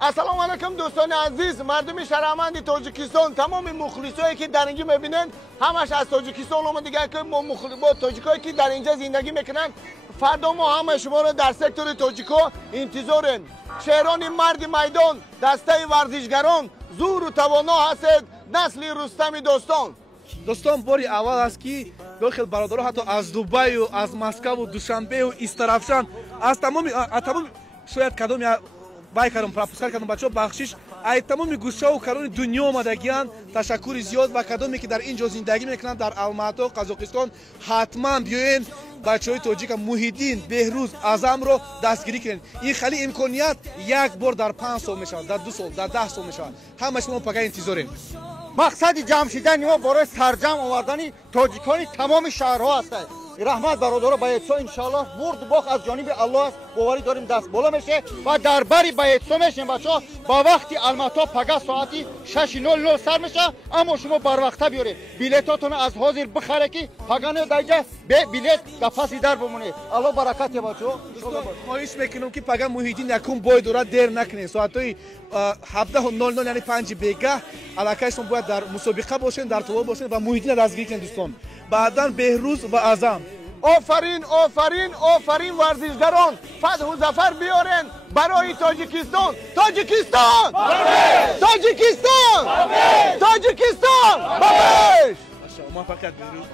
السلام علیکم دوستان عزیز، مردم شهرمند تاجیکستان، تمام مخلصایی که در اینجا میبینن همش از تاجیکستان اومدن دیگه که با تاجیکایی که در اینجا زندگی میکنن. فردا ما همه شما رو در سکتور تاجیکا انتظارن. شهران مرد میدان، دسته ورزشگران زور و توانا هستند، نسل رستم دوستان باری اول است که داخل برادرها حتی از دبی و از مسکو و دوشنبه و استرافشان از تمام شاید کدام بای کردم پروپوزال کردم بچه‌ها بخشش ای تمام گوشه و کران دنیا اومدگیان. تشکر زیاد و کدامی که در اینجا زندگی میکنن در الماتی و قزاقستان حتما بیاین بچهای تاجیک محیدین بهروز اعظم رو دستگیری کنین. این خیلی امکانیت یک بار در 5 سال میشه، در 2 سال، در 10 سال میشه. همش ما پگاه انتظاریم. مقصد جمع شدن ما برای سرجم آوردن تاجیکان تمام شهرها است. رحمت برادرها بایدسا انشالله برد باخ از جانب الله است. باوری داریم دست بالا میشه و در بری بایدسا میشیم بچه‌ها. با وقتی الماتی پگاه ساعتی 6:00 سر میشه، اما شما بر وقت بیارید بلیطاتون از حاضر بخره که پگاه نه دیگه به بلیط در پس در بمونه. الله برکت بچه‌ها. خواهش میکنم که پگاه محیدین یکم باید دورا دیر نکنه. ساعتای 17:00 یعنی 5 بیگاه علاقهشون باید در مسابقه باشین، در تو باشین و محیدین دستگیری کنین دوستان. بعداً بهروز و اعظم. آفرین آفرین آفرین ورزشگران، فتح و ظفر بیارن برای تاجیکستان. تاجیکستان تاجیکستان تاجیکستان بابش ما فقط بهروز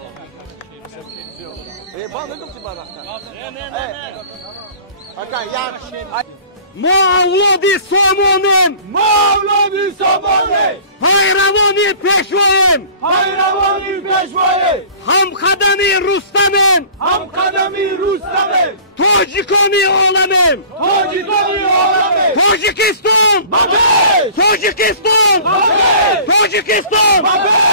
ما اولادی سامانیم، ما اولادی سامانیم، پیروانی پیشوایم، پیروانی پیشوایم، هم قدمی رستمیم، هم قدمی رستمیم، تاجیکانی عالمیم، تاجیکانی عالمیم، تاجیکستان بابش، تاجیکستان بابش، تاجیکستان بابش.